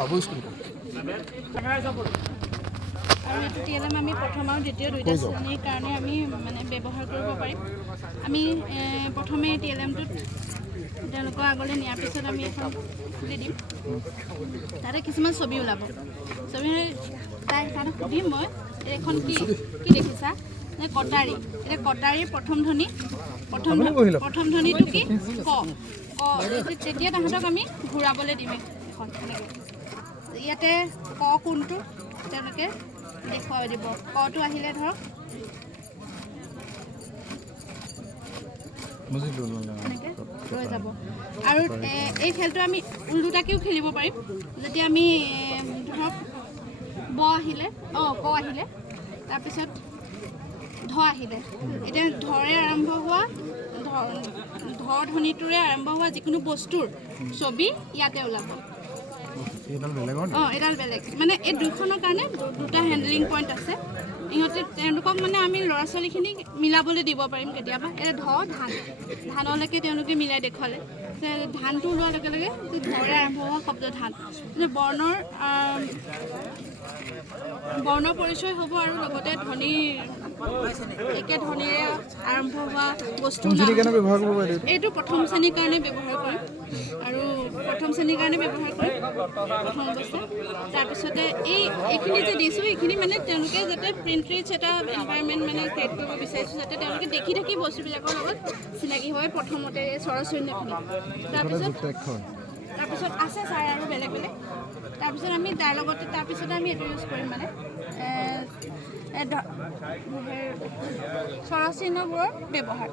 বাবু school আৰু এইটো TLM আমি প্ৰথম আৰু দ্বিতীয় দুইটা শ্ৰেণীৰ কাৰণে আমি মানে ব্যৱহাৰ কৰিব পাৰিম আমি প্ৰথমে টিএলএমটোত তেওঁলোকৰ আগলৈ নিয়াৰ পিছত আমি এখন খুলি দিম তাতে কিছুমান ছবি ওলাব ছবি তাই তাতে সুধিম মই এখন কি দেখিছা কটাৰী এতিয়া কটাৰীৰ প্ৰথম ধ্বনিটো কি ক তেতিয়া তাহাঁতক আমি ঘূৰাবলৈ দিম এখন এনেকৈ ইয়াতে ক কোনটো তেওঁলোকে দেখুৱাই দিব কটো আহিলে ধৰক এনেকৈ লৈ যাব আৰু এই খেলটো আমি উল্টাকেও খেলিব পাৰিম যেতিয়া আমি ধৰক ব আহিলে ক আহিলে তাৰপিছত ধ আহিলে এতিয়া ধৰে আৰম্ভ হোৱা ধৰ ধ্বনিটোৰে আৰম্ভ হোৱা যিকোনো বস্তুৰ ছবি ইয়াতে ওলাব এডাল বেলেগ মানে এই দুইখনৰ কাৰণে দুটা হেণ্ডলিং পইণ্ট আছে ইহঁতে তেওঁলোকক মানে আমি ল'ৰা ছোৱালীখিনিক মিলাবলৈ দিব পাৰিম কেতিয়াবা এই ধানলৈকে তেওঁলোকে মিলাই দেখুৱালে ধানটো ওলোৱাৰ লগে লগে ধৰে আৰম্ভ হোৱা শব্দ ধান বৰ্ণৰ পৰিচয় হ'ব আৰু লগতে একে ধ্বনিৰে আৰম্ভ হোৱা বস্তু এইটো প্ৰথম শ্ৰেণীৰ কাৰণে ব্যৱহাৰ কৰিম আৰু প্ৰথম শ্ৰেণীৰ কাৰণে ব্যৱহাৰ কৰিম প্ৰথম অৱস্থা তাৰপিছতে এইখিনি যে দিছোঁ এইখিনি মানে তেওঁলোকে যাতে প্ৰিণ্ট ৰিচ এটা এনভাইৰনমেণ্ট মানে ক্ৰিয়েট কৰিব বিচাৰিছোঁ যাতে তেওঁলোকে দেখি থাকি বস্তুবিলাকৰ লগত চিনাকি হয় প্ৰথমতে স্বৰচিহ্নখিনি তাৰপিছত আছে ছাৰ আৰু বেলেগ বেলেগ তাৰপিছত আমি তাৰ লগতে তাৰপিছতে আমি এইটো ইউজ কৰিম মানে স্বৰচিহ্নবোৰৰ ব্যৱহাৰ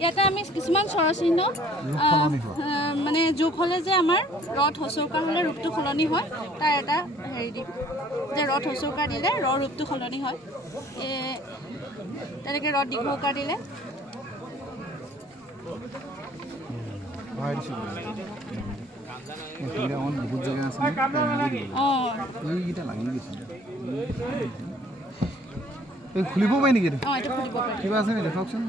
ইয়াতে আমি কিছুমান স্বৰচিহ্ন মানে যোগ হ'লে যে আমাৰ ৰথ হচৌকাৰ হ'লে ৰূপটো সলনি হয় তাৰ এটা হেৰি দিম যে ৰথ হচৌকাৰ দিলে ৰূপটো সলনি হয় তেনেকৈ ৰথ দীঘৌকাৰ দিলে বহুত জেগা আছে খুলিব পাৰি নেকি কিবা আছে নেকি দেখাওকচোন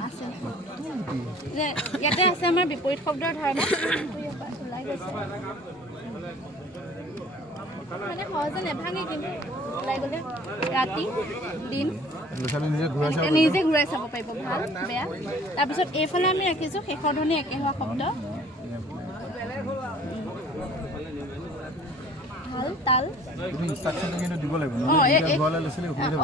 ইয়াতে আছে আমাৰ বিপৰীত শব্দৰ ধাৰণা মানে সহজে নেভাঙে কিন্তু ওলাই গ'লে ৰাতি দিন নিজে ঘূৰাই চাব পাৰিব ভাল বেয়া তাৰপিছত এইফালে আমি ৰাখিছোঁ শেষৰ ধ্বনি একে হোৱা শব্দ তাল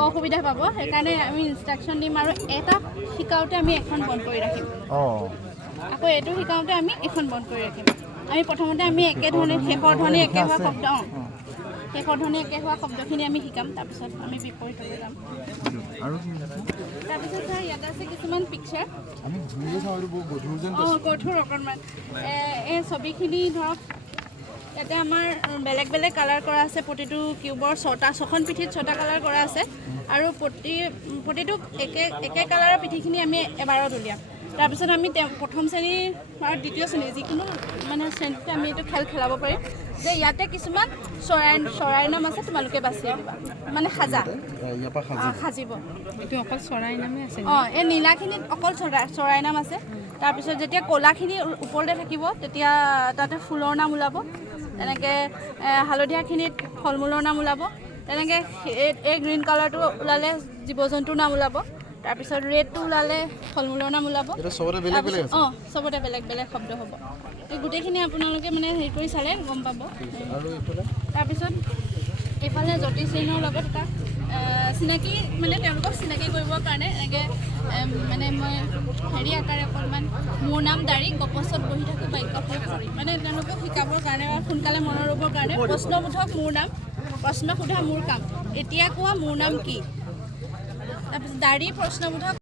অসুবিধা পাব সেইকাৰণে আমি ইনষ্ট্ৰাকশ্যন দিম আৰু এটা শিকাওঁতে আমি এখন বন্ধ কৰি ৰাখিম আকৌ এইটো শিকাওঁতে আমি এখন বন্ধ কৰি ৰাখিম আমি প্ৰথমতে আমি শেষৰ ধ্বনি একে হোৱা শব্দ শেষৰ ধ্বনি একে হোৱা শব্দখিনি আমি শিকাম তাৰপিছত আমি বিপৰীতলৈ যাম তাৰপিছত ছাৰ ইয়াতে আছে কিছুমান পিকচাৰ কঠোৰ অকণমান এই ছবিখিনি ধৰক ইয়াতে আমাৰ বেলেগ বেলেগ কালাৰ কৰা আছে প্ৰতিটো কিউবৰ ছখন পিঠিত 6টা কালাৰ কৰা আছে আৰু প্ৰতিটো একে কালাৰৰ পিঠিখিনি আমি এবাৰত উলিয়াম তাৰপিছত আমি প্ৰথম শ্ৰেণী আৰু দ্বিতীয় শ্ৰেণী যিকোনো মানে শ্ৰেণীতে আমি এইটো খেল খেলাব পাৰিম যে ইয়াতে কিছুমান চৰাইৰ নাম আছে তোমালোকে বাছি দিবা মানে সাজিব এইটো অকল চৰাইৰ নামেই আছে এই নীলাখিনিত অকল চৰাইৰ নাম আছে তাৰপিছত যেতিয়া ক'লাখিনি ওপৰতে থাকিব তেতিয়া তাতে ফুলৰ নাম ওলাব তেনেকৈ হালধীয়াখিনিত ফল মূলৰ নাম ওলাব তেনেকৈ এই গ্ৰীণ কালাৰটো ওলালে জীৱ জন্তুৰ নাম ওলাব তাৰপিছত ৰেডটো ওলালে ফল মূলৰ নাম ওলাব চবতে বেলেগ বেলেগ শব্দ হ'ব এই গোটেইখিনি আপোনালোকে মানে হেৰি কৰি চালে গম পাব তাৰপিছত এইফালে জ্যোতি চিহ্নৰ লগত এটা চিনাকি মানে তেওঁলোকক চিনাকি কৰিবৰ কাৰণে এনেকৈ মানে মই হেৰি আকাৰে অকণমান মোৰ নাম দাৰি গপচত বহি থাকোঁ বাক্য প্ৰয়োগ কৰি মানে তেওঁলোকক শিকাবৰ কাৰণে আৰু সোনকালে মনত ৰ'বৰ কাৰণে প্ৰশ্নবোধক মোৰ নাম প্ৰশ্ন সোধা মোৰ কাম এতিয়া কোৱা মোৰ নাম কি তাৰপিছত দাৰি প্ৰশ্নবোধক